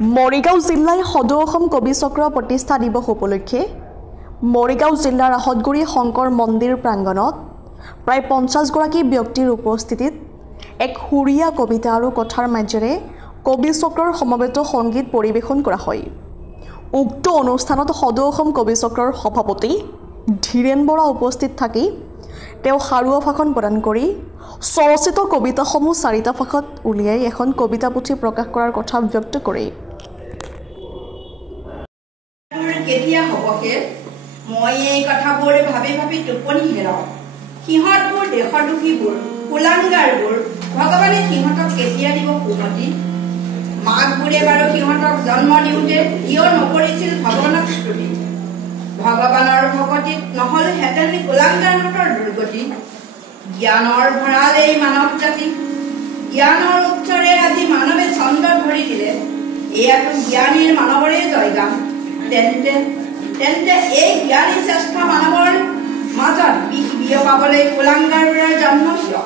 মৰিগাঁও জিলাৰ সদৌ অসম কবি চক্ৰ প্ৰতিষ্ঠা দিৱস উপলক্ষে মৰিগাঁও জিলাৰ আহতগুৰি শংকৰ মন্দিৰ প্ৰাংগণত প্ৰায় 50 গৰাকী ব্যক্তিৰ উপস্থিতিত এক সুৰীয়া কবিতা আৰু কথাৰ মাজেৰে কবি চক্ৰৰ সমবেত সংগীত পৰিৱেশন কৰা হয়। উক্ত অনুষ্ঠানত সদৌ অসম কবি চক্ৰৰ সভাপতি ধীৰেন বৰা উপস্থিত থাকি তেওঁ সাৰুৱা ভাষণ প্ৰদান কৰি স্বৰচিত কবিতাসমূহ 4টা ভাষাত উলিয়াই এখন কবিতা পুথি প্ৰকাশ কৰাৰ কথা ব্যক্ত কৰে। কেতিয়া হবকে মই এই কথাবোৰ ভাবি ভাবি টোপনি হেৰাও। সিহঁতবোৰ দেশৰ দুখীবোৰ কুলাংগাৰবোৰ ভগৱানে সিহঁতক কেতিয়া দিব সুমতি। মাকবোৰে বাৰু সিহঁতক জন্ম দিওঁতে কিয় নকৰিছিল ভগৱানক স্তুতি। ভগৱানৰ ভকতিত নহল হেতেন কুলাংগাৰহঁতৰ দুৰ্গতি। জ্ঞানৰ ভঁৰাল এই মানৱ জাতি, জ্ঞানৰ উৎসৰে আজি মানৱে ছন্দ ধৰি দিলে। এয়াতো জ্ঞানীৰ মানৱৰে জয়গান। তেন্তে এই জ্ঞানী শ্ৰেষ্ঠ মানৱৰ মাজত বিয়পাবলৈ কুলাংগাৰবোৰৰ জন্ম কিয়?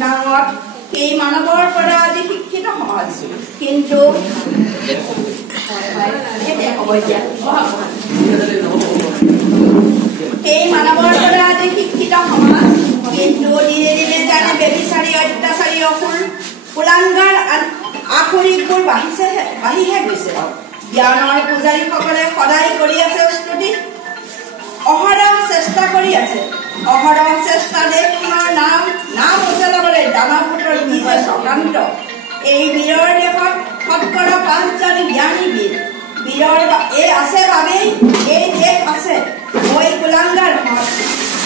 নাঙত সেই মানৱৰ পৰা আজি শিক্ষিত সমাজ, কিন্তু সেই মানৱৰ পৰা আজি শিক্ষিত সমাজ, কিন্তু দিনে দিনে জানে বেবিচাৰী অত্যাচাৰী অসুৰ কুলাংগাৰ আখৰিকবোৰ বাঢ়িহে গৈছে। জ্ঞানৰ পূজাৰীসকলে সদায় কৰি আছে স্তুতি, অহৰহ চেষ্টা কৰি আছে। অহৰহ চেষ্টা দেশখনৰ নাম উজ্বলাবলৈ দানৱপুত্ৰৰ নিজে চক্ৰান্ত। এই বীৰৰ দেশত শতকৰা 5জন জ্ঞানী বীৰৰ এই আছে বাবেই এই দেশ আছে। মই কুলাংগাৰ হত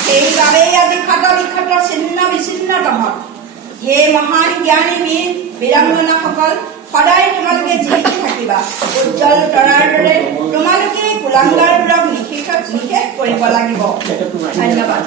সেইবাবেই আজি ক্ষত বিক্ষত ছিন্ন বিচ্ছিন্ন তহত। হে মহান জ্ঞানী বীৰ বীৰাংগনাসকল, সদায় তোমালোকে জীবিত থাকিবা। উজ্জ্বল তৰাৰ দৰে তোমালোকে কুলাংগাৰবোৰক নিষেধ কৰিব লাগিব। ধন্যবাদ।